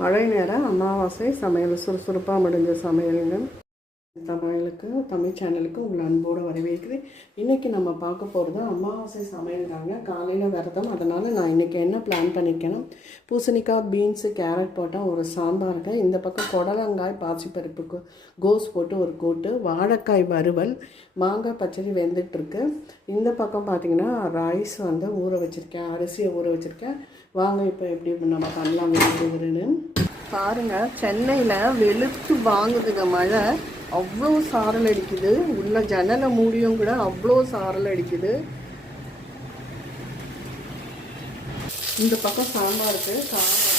மழை நேரம் அமாவாசை சமையல் சுறுசுறுப்பாக முடிஞ்ச சமையலுங்க. சமையலுக்கு தமிழ் சேனலுக்கு உங்களை அன்போடு வரவேற்கிறேன். இன்றைக்கி நம்ம பார்க்க போகிறது அமாவாசை சமையல்தாங்க. காலையில் விரதம். அதனால் நான் இன்றைக்கி என்ன பிளான் பண்ணிக்கணும் பூசணிக்காய் பீன்ஸு கேரட் போட்டால் ஒரு சாம்பாருங்க இந்த பக்கம் புடலங்காய் பாசிப்பருப்புக்கு கோஸ் போட்டு ஒரு கூட்டு வாழைக்காய் வறுவல் மாங்காய் பச்சடி வெந்துட்டுருக்கு இந்த பக்கம் பார்த்தீங்கன்னா ரைஸ் வந்து ஊற வச்சுருக்கேன் அரிசியை ஊற வச்சுருக்கேன். வாங்க இப்போ எப்படி நம்ம பண்ணலாம் விரும்புகிறேன்னு பாருங்க சென்னையில் வெளுத்து வாங்குதுங்க மழை. அவ்வளோ சாரல் அடிக்குது. உள்ள ஜன்னலை மூடியும் கூட அவ்வளோ சாரல் அடிக்குது. இந்த பக்கம் சாம்பாருக்கு சாம்பார்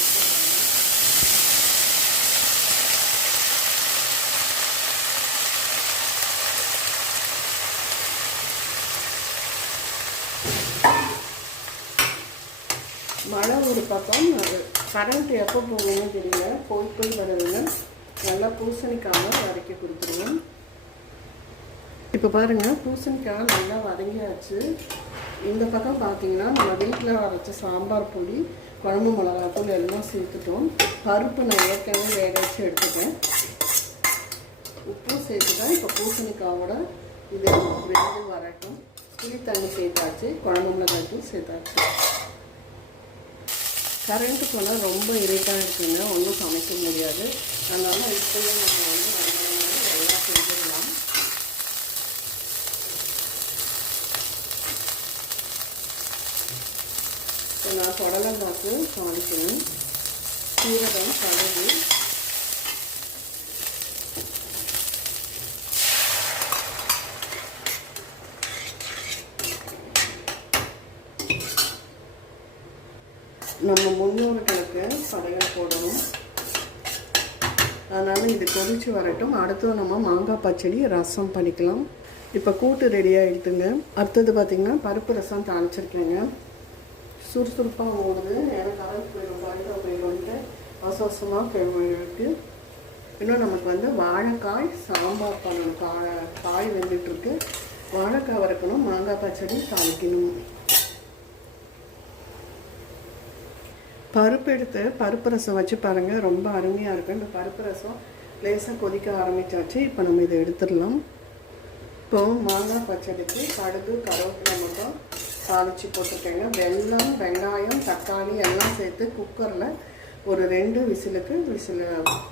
மழை ஒரு பக்கம் கரண்ட் எப்போ போகணும்னு தெரியல. போய் போய் வருதுங்க. நல்லா பூசணிக்காவை வதக்கி கொடுத்துருவோம். இப்போ பாருங்கள் பூசணிக்காய் நல்லா வதங்கியாச்சு. இந்த பக்கம் பார்த்தீங்கன்னா நம்ம வீட்டில் அரைச்ச சாம்பார் பொடி குழம்பு மிளகாத்தூள் எல்லாம் சேர்த்துட்டோம். பருப்பு நான் ஏற்கனவே வேக வச்சு எடுத்துட்டேன். உப்பும் சேர்த்துட்டேன். இப்போ பூசணிக்காவோட இது வெந்து வரட்டும். புளி தண்ணி சேர்த்தாச்சு. குழம்பு மிளகாத்தூள் சேர்த்தாச்சு. கரண்ட்டு போனால் ரொம்ப இருட்டாக இருக்குங்க. ஒன்றும் சமைக்க முடியாது. அதனால் இப்போயே நம்ம வந்து நல்லா செஞ்சிடலாம் இப்போ நான் புடலங்காக்கு சமைக்கணும் சீரகம் கடுகு நம்ம முன்னோர்களுக்கு படையல் போடணும். அதனால் இது கொதிச்சு வரட்டும். அடுத்து நம்ம மாங்காய் பச்சடி ரசம் பண்ணிக்கலாம். இப்போ கூட்டு ரெடி ஆகிடுதுங்க அடுத்தது பார்த்திங்கன்னா பருப்பு ரசம் தாளிச்சிருக்கேங்க. சுறுசுறுப்பாக ஓடுது. எனக்கு கரண்ட் போயிடும். பருப்பு போயிடும்ட்டு அவசரமாக கேள்விக்கு இன்னும் நமக்கு வந்து வாழைக்காய் சாம்பார் பண்ணணும். காய் காய் வெந்துட்டுருக்கு. வாழைக்காய் வறுக்கணும். மாங்காய் பச்சடி தாளிக்கணும். பருப்பு எடுத்து பருப்பு ரசம் வச்சு பாருங்கள் ரொம்ப அருமையாக இருக்கும் இந்த பருப்பு ரசம் லேசாக கொதிக்க ஆரம்பித்தாச்சு இப்போ நம்ம இதை எடுத்துடலாம். இப்போ மாங்காய் பச்சடிக்கு கடுகு கருவேப்பிலை மட்டும் தாளித்து போட்டுருக்கேங்க வெல்லம் வெங்காயம் தக்காளி எல்லாம் சேர்த்து குக்கரில் ஒரு ரெண்டு விசிலுக்கு விசில்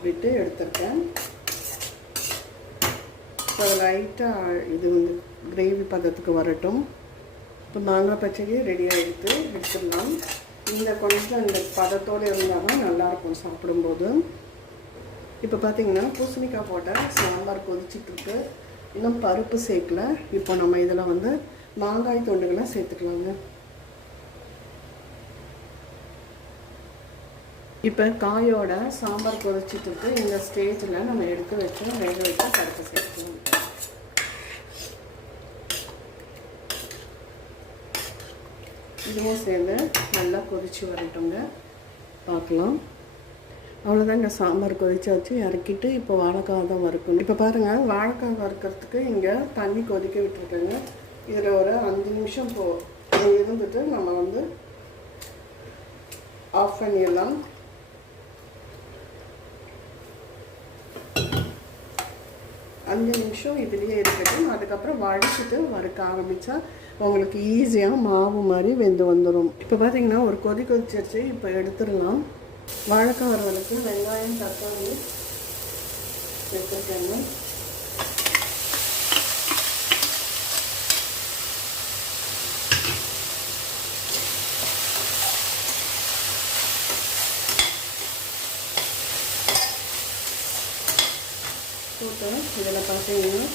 விட்டு எடுத்திருக்கேன். இப்போ லைட்டாக இது வந்து கிரேவி பதத்துக்கு வரட்டும். இப்போ மாங்காய் பச்சடி ரெடியாக எடுத்து எடுத்துடலாம். இந்த கொஞ்சம் இந்த பதத்தோடு இருந்தால் தான் நல்லாயிருக்கும் சாப்பிடும்போது. இப்போ பார்த்தீங்கன்னா பூசணிக்காய் போட்ட சாம்பார் கொதிச்சிட்ருக்கு. இன்னும் பருப்பு சேர்க்கல. இப்போ நம்ம இதில் வந்து மாங்காய் தொண்டுகளை சேர்த்துக்கலாங்க. இப்போ காயோட சாம்பார் கொதிச்சிட்டு இந்த ஸ்டேஜில் நம்ம எடுத்து வச்சு வேக வச்சு பருப்பு சேர்க்கலாம் இதுவும் சேர்ந்து நல்லா கொதித்து வரட்டுங்க. பார்க்கலாம். அவ்வளோதாங்க சாம்பார் கொதிச்சாச்சு இறக்கிட்டு இப்போ வாழைக்காய் தான் வறுக்கணும். இப்போ பாருங்கள் வாழைக்காய் வறுக்கிறதுக்கு இங்கே தண்ணி கொதிக்க விட்டுருக்கேங்க. இதில் ஒரு அஞ்சு நிமிஷம் போ இருந்துட்டு நம்ம வந்து ஆஃப் பண்ணிடலாம். அஞ்சு நிமிஷம் இதுலேயே இருக்கட்டும். அதுக்கப்புறம் வடிச்சிட்டு வறுக்க ஆரம்பித்தா உங்களுக்கு ஈஸியாக மாவு மாதிரி வெந்து வந்துடும் இப்போ பார்த்தீங்கன்னா ஒரு கொதி கொதிச்சிருச்சு. இப்போ எடுத்துடலாம். வாழைக்காய் வரவளுக்கு வெங்காயம் தக்காளி வச்சுருக்கேங்க. போட்டு இதில் பார்த்தீங்கன்னா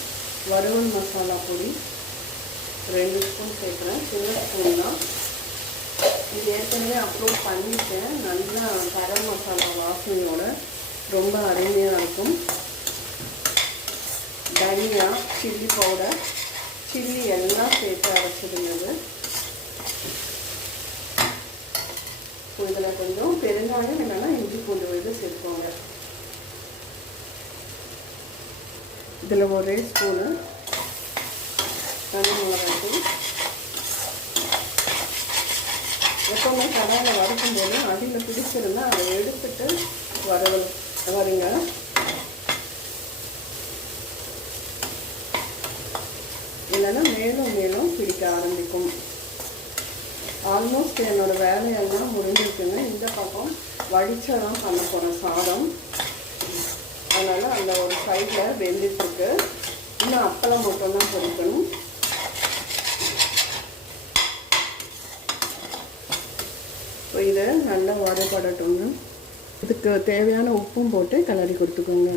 வறுவல் மசாலா பொடி. ரெண்டு ஸ்பூன் சேர்க்குறேன். சின்ன ஸ்பூன் தான். இது ஏற்கனவே அப்லோட் பண்ணிட்டேன். நல்லா கரம் மசாலா வாசனையோட ரொம்ப அருமையாக இருக்கும். தனியா சில்லி பவுடர் சில்லி எல்லாம் சேர்த்து அரைச்சிருந்தது இதில் கொஞ்சம் பெருங்காயம் இல்லைன்னா இஞ்சி பூண்டு விழுது சேர்ப்போங்க இதில் ஒரே ஸ்பூனு தனி மிளகாய்த்தூள். எப்போவுமே கடாயில் வறுக்கும்போது அடியில் பிடிச்சிருந்தால் அதை எடுத்துட்டு வறுவல் வருங்க இல்லைன்னா மேலும் மேலும் பிடிக்க ஆரம்பிக்கும். ஆல்மோஸ்ட் என்னோடய வேலையெல்லாம் முடிஞ்சிருக்குங்க. இந்த பக்கம் வடிச்சதான் பண்ண போகிறேன் சாதம். அதனால் அந்த ஒரு சைடில் வெந்துட்டுருக்கு. இன்னும் அப்பளம் மட்டும்தான் பொரிக்கணும். இப்போ இதை நல்லா வறுபடட்டுங்க இதுக்கு தேவையான உப்பும் போட்டு கிளறி கொடுத்துக்கோங்க.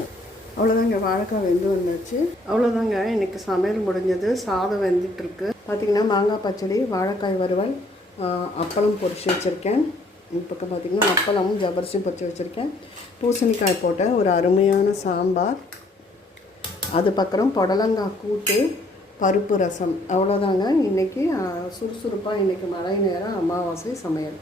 அவ்வளோதாங்க வாழைக்காய் வெந்து வந்தாச்சு. அவ்வளோதாங்க இன்றைக்கி சமையல் முடிஞ்சது. சாதம் வெந்துட்டுருக்கு. பார்த்தீங்கன்னா மாங்காய் பச்சடி வாழைக்காய் வறுவல் அப்பளம் பொரிச்சு வச்சுருக்கேன். இந்த பக்கம் பார்த்தீங்கன்னா அப்பளமும் ஜபர்சியும் பறித்து வச்சுருக்கேன். பூசணிக்காய் போட்ட ஒரு அருமையான சாம்பார். அது பக்கம் புடலங்காய் கூட்டு பருப்பு ரசம். அவ்வளோதாங்க இன்றைக்கி சுறுசுறுப்பாக இன்றைக்கி மழை நேரம் அமாவாசை சமையல்.